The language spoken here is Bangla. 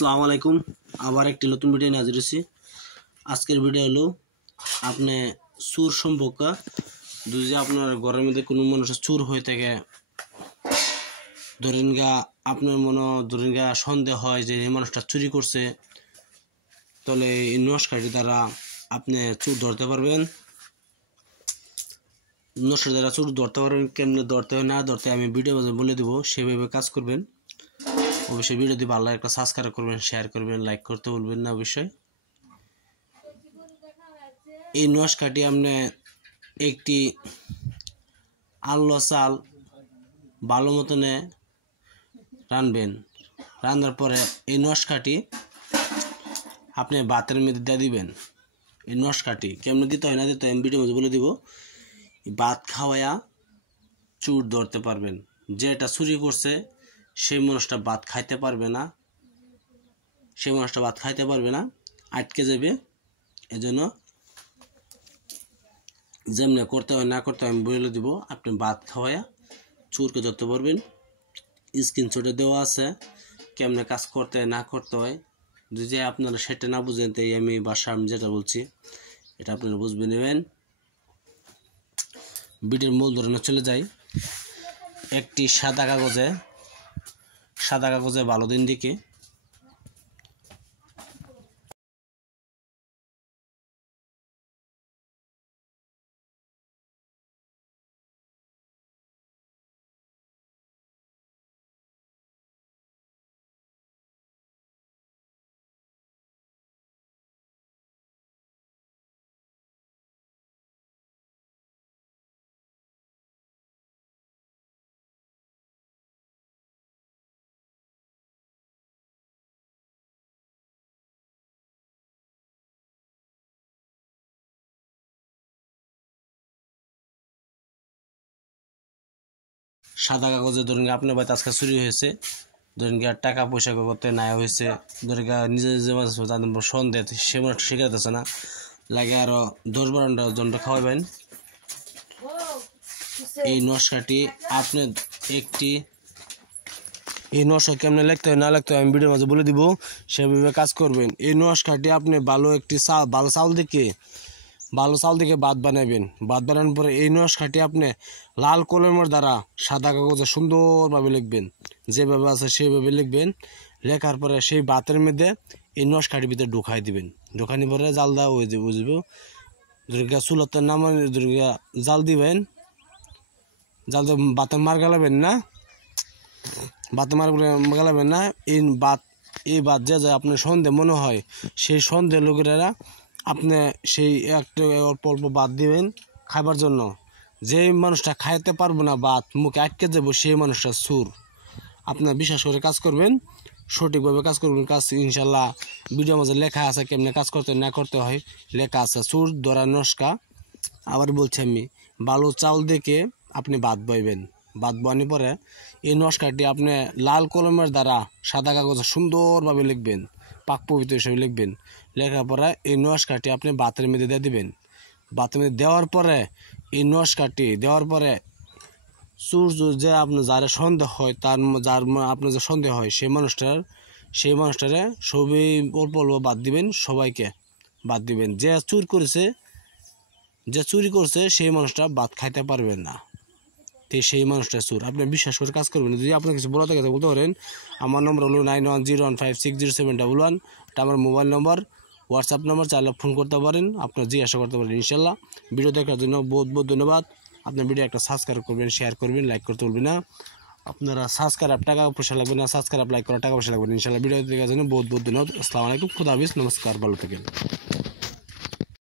আসসালামু আলাইকুম। আবার একটি নতুন ভিডিও নিয়ে হাজির হয়েছি। আজকের ভিডিও হলো আপনি চুর সম্পর্কে যদি আপনার ঘরের মধ্যে কোনো মানুষের চুর হয়ে থাকে, ধরেন গা আপনার ধরেন গা সন্দেহ হয় যে এই মানুষটা চুরি করছে, তাহলে এই নস্কাটি দ্বারা আপনি চুর ধরতে পারবেন। নস্কার দ্বারা চুর ধরতে পারবেন, কেমনে ধরতে হয় না ধরতে আমি ভিডিও বলে দেবো, সেভাবে কাজ করবেন। অবশ্যই ভিডিওটি ভালো একটা সাবস্ক্রাইব করবেন, শেয়ার করবেন, লাইক করতে বলবেন না। অবশ্যই এই নস্কাটি আপনি একটি আল্লা চাল ভালো মতনে রানবেন। রান্নার পরে এই নস্কাটি আপনি ভাতের মধ্যে দিয়ে দিবেন। এই নস্কাটি কেমন দিতে হয় না দিতে হয় আমি ভিডিওর মধ্যে বলে দিব। ভাত খাওয়ায়া চুর ধরতে পারবেন। যেটা চুরি করছে সেই মানুষটা ভাত খাইতে পারবে না, সেই মানুষটা ভাত খাইতে পারবে না, আটকে যাবে। এজন্য যেমনি করতে হয় না করতে হয় আমি বলে দিব। আপনি ভাত খাওয়ায়া চুরকে ধরতে পারবেন। স্ক্রিনশটে দেওয়া আছে কেমনে কাজ করতে হয় না করতে হয়। যদি আপনারা সেটা না বুঝেন তাই আমি আমি যেটা বলছি এটা আপনারা বুঝবে নেবেন। ভিডিওর মূল ধরনে চলে যাই। একটি সাদা কাগজে ভালো দিন দিকে সাদা কাগজে ধরুন আপনার বাড়িতে আজকে চুরি হয়েছে, ধরেন গিয়ে টাকা পয়সা করতে না হয়েছে, ধরেন গিয়ে নিজে যে সন্দেহ সে মানুষ শেখাতেছে না লাগে আরো 10-12 জনটা খাওয়াবেন। এই নস্কাটি আপনি এই নস্কা কেমনে লিখতে হয় না লিখতে হয় আমি ভিডিওর মাঝে বলে দিব, সেভাবে কাজ করবেন। এই নস্কাটি আপনি ভালো চাল থেকে ভাত বানাবেন। ভাত বানানোর পরে এই নস্কাটি আপনি লাল কলমের দ্বারা সাদা কাগজে সুন্দরভাবে লিখবেন। যেভাবে আছে সেভাবে লিখবেন। লেখার পরে সেই ভাতের মধ্যে এই নস্কাটির ভিতরে ঢুকাই দিবেন। ঢুকানি পরে জাল দেওয়া হয়ে যাবে, বুঝবো। দুর্গা চুলাতে নামানি দুর্গা জাল দিবেন। জাল দিয়ে ভাতে মার গালাবেন না, ভাতে মার গালাবেন না। এই ভাত যে আপনার সন্দেহ মনে হয় সেই সন্দেহ লোকেরা আপনি সেই একটা অল্প অল্প ভাত দিবেন খাবার জন্য। যে মানুষটা খাইতে পারবো না, ভাত মুখে আটকে যাবো, সেই মানুষটা চুর। আপনার বিশ্বাস করে কাজ করবেন, সঠিকভাবে কাজ করবেন। কাজ ইনশাল্লাহ ভিডিওর মাঝে লেখা আছে কেমনে কাজ করতে না করতে হয়, লেখা আছে চুর ধরা নস্কা। আবার বলছি আমি, ভালো চাউল দেখে আপনি ভাত বইবেন। ভাত বানানোর পরে এই নস্কাটি আপনি লাল কলমের দ্বারা সাদা কাগজে সুন্দরভাবে লিখবেন, পাক পবিত্র হিসেবে লিখবেন। লেখার পরে এই নস্কাটি আপনি ভাতের মধ্যে দিয়ে দিবেন। ভাতের মধ্যে দেওয়ার পরে এই নস্কাটি দেওয়ার পরে চুর যে আপনার যারা সন্দেহ হয় আপনার যে সন্দেহ হয় সেই মানুষটারে সবই অল্প অল্প বাদ দিবেন, সবাইকে বাদ দিবেন। যে চুরি করছে সেই মানুষটা ভাত খাইতে পারবেন না, সেই মানুষটা চোর। আপনি বিশ্বাস করে কাজ করবেন। যদি আপনার কিছু বলা থাকে বলতে পারেন। আমার নম্বর হলো 9101560711। এটা আমার মোবাইল নম্বর, হোয়াটসঅ্যাপ নম্বর, চাইলে ফোন করতে পারেন, আপনার জিজ্ঞাসা করতে পারেন। ইনশাল্লাহ ভিডিও দেখার জন্য বহুত বহুত ধন্যবাদ। আপনার ভিডিও একটা সাবস্ক্রাইব করবেন, শেয়ার করবেন, লাইক করতে বলবেন না। আপনারা সাবস্ক্রাইব টাকা পয়সা লাগবে না, সাবস্ক্রাইব লাইক করা টাকা পয়সা লাগবে না। ইনশাল্লাহ ভিডিও দেখার জন্য বহুত বহুত ধন্যবাদ। আসসালামু আলাইকুম, খুদা হাফেজ, নমস্কার, ভালো থাকেন।